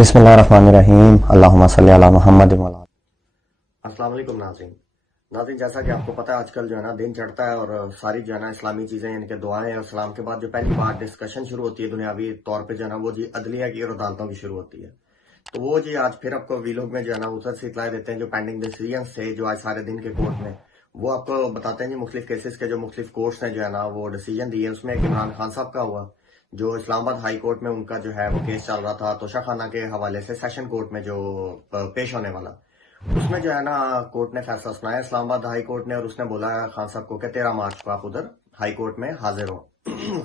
بسم اللہ الرحمن الرحیم اللہم صلی علی محمد وعلی۔ السلام علیکم ناظرین جیسا کہ آپ کو پتہ ہے آج کل جو ہے نا دن چڑھتا ہے اور ساری جو ہے نا اسلامی چیزیں یعنی کہ دعائیں اور سلام کے بعد جو پہلی بار ڈسکشن شروع ہوتی ہے دنیاوی طور پہ جو ہے نا وہ عدلیہ کی اور عدالتوں کی شروع ہوتی ہے. تو وہ آج پھر آپ کو ویلوگ میں جو ہے نا ادھر سے اطلاع دیتے ہیں جو پینڈنگ ڈیسیژنز تھے جو آج سارے دن کے کورٹ میں وہ آپ کو بتاتے ہیں مختلف کیسز کے جو مختلف کورٹس نے جو ہے نا وہ ڈیسیژن دیے. اس میں ایک عمران خان صاحب کا ہوا جو اسلام آباد ہائی کورٹ میں ان کا جو ہے وہ کیس چل رہا تھا توشہ خانہ کے حوالے سے سیشن کورٹ میں جو پیش ہونے والا. اس میں جو ہے نا کورٹ نے فیصلہ سنایا اسلام آباد ہائی کورٹ نے اور اس نے بولا خان صاحب کو کہ 13 مارچ کو آپ ادھر ہائی کورٹ میں حاضر ہو.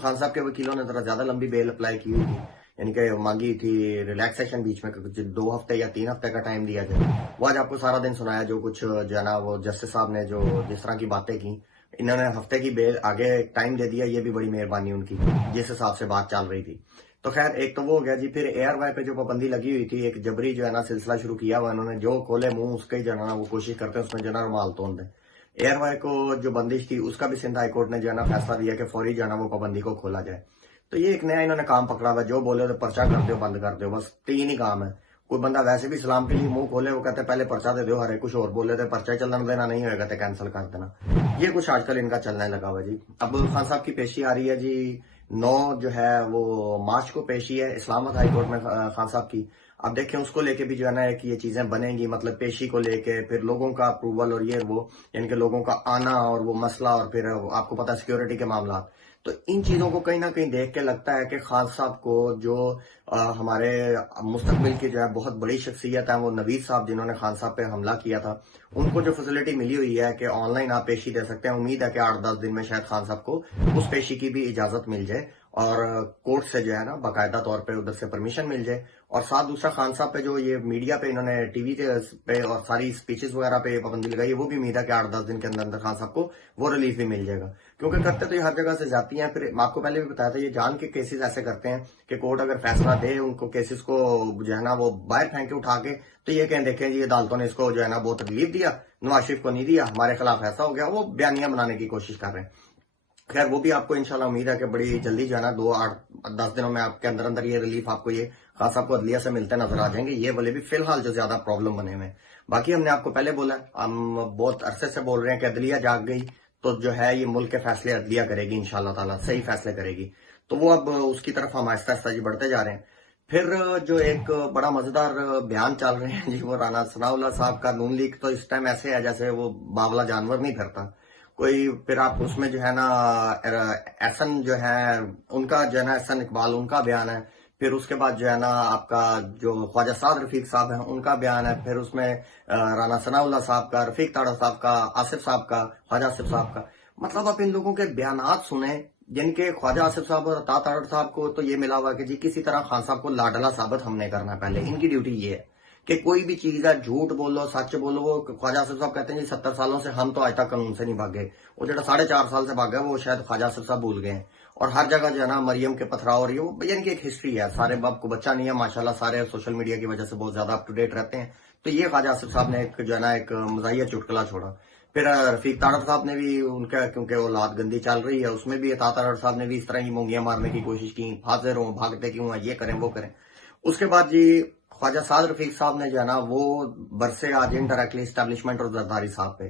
خان صاحب کے وکیلوں نے ذرا زیادہ لمبی بیل اپلائی کی ہوئی تھی یعنی کہ مانگی تھی ریلیکسیشن بیچ میں 2 ہفتے یا 3 ہفتے کا ٹائم دیا جائے. وہ آج آپ کو سارا دن سنایا جو کچھ جو ہے نا وہ جسٹس صاحب نے جو جس طرح کی باتیں کی انہوں نے ہفتے کی بیل آگے ٹائم دے دیا. یہ بھی بڑی مہربانی ان کی جس حساب سے بات چل رہی تھی. تو خیر ایک تو وہ ہو گیا پھر ایئر وائی پہ جو پابندی لگی ہوئی تھی ایک جبری جو ہے نا سلسلہ شروع کیا ہوا انہوں نے جو کھولے منہ اس کے جو ہے نا وہ کوشش کرتے ہیں اس میں جو ہے نا رومال توڑ دیں. ایئر وائی کو جو بندش تھی اس کا بھی سندھ ہائی کورٹ نے جو ہے نا فیصلہ دیا کہ فوری جو ہے نا وہ پابندی کو کھولا جائے. تو یہ ایک نیا انہوں نے کام پکڑا ہوا جو بولے تو پرچہ کر دو بند کر دو بس 3 ہی کام ہے. کوئی بندہ ویسے بھی اسلام کے لیے منہ کھولے وہ کہتے پہلے پرچہ دے دو ہر کچھ اور بولے تو پرچہ چلنا دینا نہیں ہوئے گا تو کینسل کر دینا. یہ کچھ آج کل ان کا چلنے لگا ہوا اب خان صاحب کی پیشی آ رہی ہے 9 جو ہے وہ مارچ کو پیشی ہے اسلام آباد ہائی کورٹ میں خان صاحب کی. اب دیکھیں اس کو لے کے بھی جو ہے نا کہ یہ چیزیں بنیں گی مطلب پیشی کو لے کے پھر لوگوں کا اپروول اور یہ وہ یعنی کہ لوگوں کا آنا اور وہ مسئلہ اور پھر آپ کو پتا سیکیورٹی کے معاملات. تو ان چیزوں کو کہیں نہ کہیں دیکھ کے لگتا ہے کہ خان صاحب کو جو ہمارے مستقبل کی جو ہے بہت بڑی شخصیت ہے وہ نوید صاحب جنہوں نے خان صاحب پہ حملہ کیا تھا ان کو جو فیسلٹی ملی ہوئی ہے کہ آن لائن آپ پیشی دے سکتے ہیں. امید ہے کہ 8-10 دن میں شاید خان صاحب کو اس پیشی کی بھی اجازت مل جائے اور کورٹ سے جو ہے نا باقاعدہ طور پہ ادھر سے پرمیشن مل جائے. اور ساتھ دوسرا خان صاحب پہ جو یہ میڈیا پہ انہوں نے ٹی وی پہ اور ساری اسپیچز وغیرہ پہ پابندی لگائی ہے وہ بھی امید ہے کہ 8-10 دن کے اندر خان صاحب کو وہ ریلیف بھی مل جائے گا کیونکہ کرتے تو یہ ہر جگہ سے جاتی ہیں. پھر آپ کو پہلے بھی بتایا تھا یہ جان کے کیسز ایسے کرتے ہیں کہ کورٹ اگر فیصلہ دے ان کو کیسز کو جو ہے نا وہ باہر پھینک کے اٹھا کے تو یہ کہیں دیکھیں عدالتوں نے اس کو جو ہے نا بہت ریلیف دیا نواز شریف کو نہیں دیا ہمارے خلاف ایسا ہو گیا وہ بیانیاں بنانے کی کوشش کر رہے ہیں. خیر وہ بھی آپ کو انشاءاللہ امید ہے کہ بڑی جلدی جو ہے نا 2-8-10 دنوں میں آپ کے اندر یہ ریلیف آپ کو یہ خان صاحب کو عدلیہ سے ملتے نظر آ جائیں گے. یہ والے بھی فی الحال جو زیادہ پرابلم بنے ہوئے ہیں. باقی ہم نے آپ کو پہلے بولا ہم بہت عرصے سے بول رہے ہیں کہ عدلیہ جاگ گئی تو جو ہے یہ ملک کے فیصلے عدلیہ کرے گی انشاءاللہ تعالیٰ صحیح فیصلے کرے گی. تو وہ اب اس کی طرف ہم آہستہ آہستہ بڑھتے جا رہے ہیں. پھر جو ایک بڑا مزیدار بیان چل رہے ہیں وہ رانا ثناء اللہ صاحب کا نون لیگ تو اس ٹائم ایسے ہے جیسے وہ باولا جانور نہیں پھرتا کوئی. پھر آپ اس میں جو ہے نا احسن جو ہے ان کا جو ہے نا احسن اقبال ان کا بیان ہے. پھر اس کے بعد جو ہے نا آپ کا جو خواجہ سعد رفیق صاحب ہیں ان کا بیان ہے. پھر اس میں رانا ثناء اللہ صاحب کا رفیق تاڑا صاحب کا آصف صاحب کا خواجہ آصف صاحب کا. مطلب آپ ان لوگوں کے بیانات سنیں جن کے خواجہ آصف صاحب اور عطا تاڑا صاحب کو تو یہ ملا ہوا کہ کسی طرح خان صاحب کو لاڈلا ثابت ہم نے کرنا. پہلے ان کی ڈیوٹی یہ ہے کہ کوئی بھی چیز ہے جھوٹ بولو سچ بولو. وہ خواجہ آصف صاحب کہتے ہیں 70 سالوں سے ہم تو آج تک قانون سے نہیں بھاگے. وہ جڑا 4.5 سال سے بھاگا وہ شاید خواجہ آصف صاحب بھول گئے ہیں. اور ہر جگہ جو ہے نا مریم کے پتھراؤ اور یہ یعنی کہ ایک ہسٹری ہے. سارے باپ کو بچہ نہیں ہے ماشاءاللہ سارے سوشل میڈیا کی وجہ سے بہت زیادہ اپ ٹو ڈیٹ رہتے ہیں. تو یہ خواجہ آصف صاحب نے ایک جو ہے نا ایک مزاحیہ چٹکلا چھوڑا. پھر رفیق تاڑا صاحب نے بھی ان کا کیونکہ اولاد گندی چل رہی ہے اس میں بھی عطا تاڑا صاحب نے بھی اس طرح ہی مونگیاں مارنے کی کوشش کی. حاضر ہوں بھاگتے کیوں ہیں یہ کریں وہ کریں. اس کے بعد خواجہ سعد رفیق صاحب نے جو ہے نا وہ برسے آج انڈائریکٹلی اسٹیبلشمنٹ اور زرداری صاحب پہ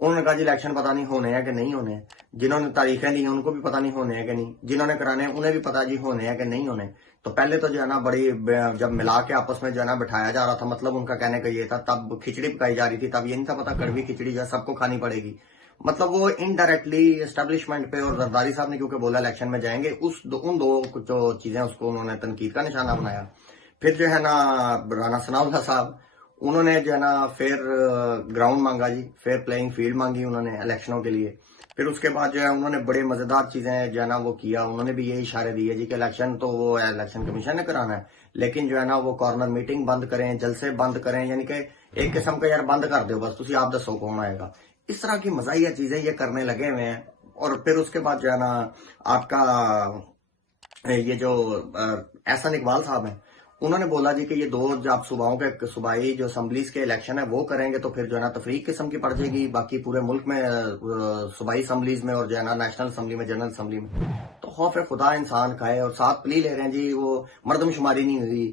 انہوں نے کہا الیکشن پتہ نہیں ہونے ہیں کہ نہیں ہونے. جنہوں نے تاریخیں دی ان کو بھی پتہ نہیں ہونے ہیں کہ نہیں. جنہوں نے کرانے ہیں انہیں بھی پتہ ہونے ہیں کہ نہیں ہونے. تو پہلے تو جو ہے نا بڑی جب ملا کے آپس میں جو ہے نا بٹھایا جا رہا تھا مطلب ان کا کہنے کا یہ تھا تب کھچڑی پکائی جا رہی تھی تب یہ نہیں تھا پتا کڑوی کھچڑی جو ہے سب کو کھانی پڑے گی. مطلب وہ انڈائریکٹلی اسٹیبلشمنٹ پہ اور زرداری صاحب نے کیونکہ بولا الیکشن میں جائیں گے ان دو جو چیزیں اس کو انہوں نے تنقید کا نشانہ بنایا. پھر جو ہے نا رانا ثناء اللہ صاحب انہوں نے جو ہے نا فیئر گراؤنڈ مانگا فیئر پلینگ فیلڈ مانگی انہوں نے الیکشنوں کے لیے. پھر اس کے بعد جو ہے انہوں نے بڑے مزیدار چیزیں جو ہے نا وہ کیا. انہوں نے بھی یہی اشارے دیے کہ الیکشن تو وہ الیکشن کمیشن نے کرانا ہے لیکن جو ہے نا وہ کارنر میٹنگ بند کریں جلسے بند کریں یعنی کہ ایک قسم کا یار بند کر دو بس تسی آپ دسو کون آئے گا. اس طرح کی مزاحیہ چیزیں یہ کرنے لگے ہوئے ہیں. اور پھر اس کے بعد جو ہے نا آپ کا یہ جو احسن اقبال صاحب ہیں انہوں نے بولا کہ یہ 2 جب صوباؤں کے صوبائی جو اسمبلیز کے الیکشن ہے وہ کریں گے تو پھر جو ہے نا تفریق قسم کی پڑ جائے گی باقی پورے ملک میں صوبائی اسمبلیز میں اور جو ہے نا نیشنل اسمبلی میں جنرل اسمبلی میں. تو خوف خدا انسان کھائے اور ساتھ پلی لے رہے ہیں وہ مردم شماری نہیں ہوئی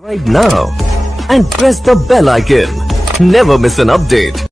Right now and press the bell icon. Never miss an update.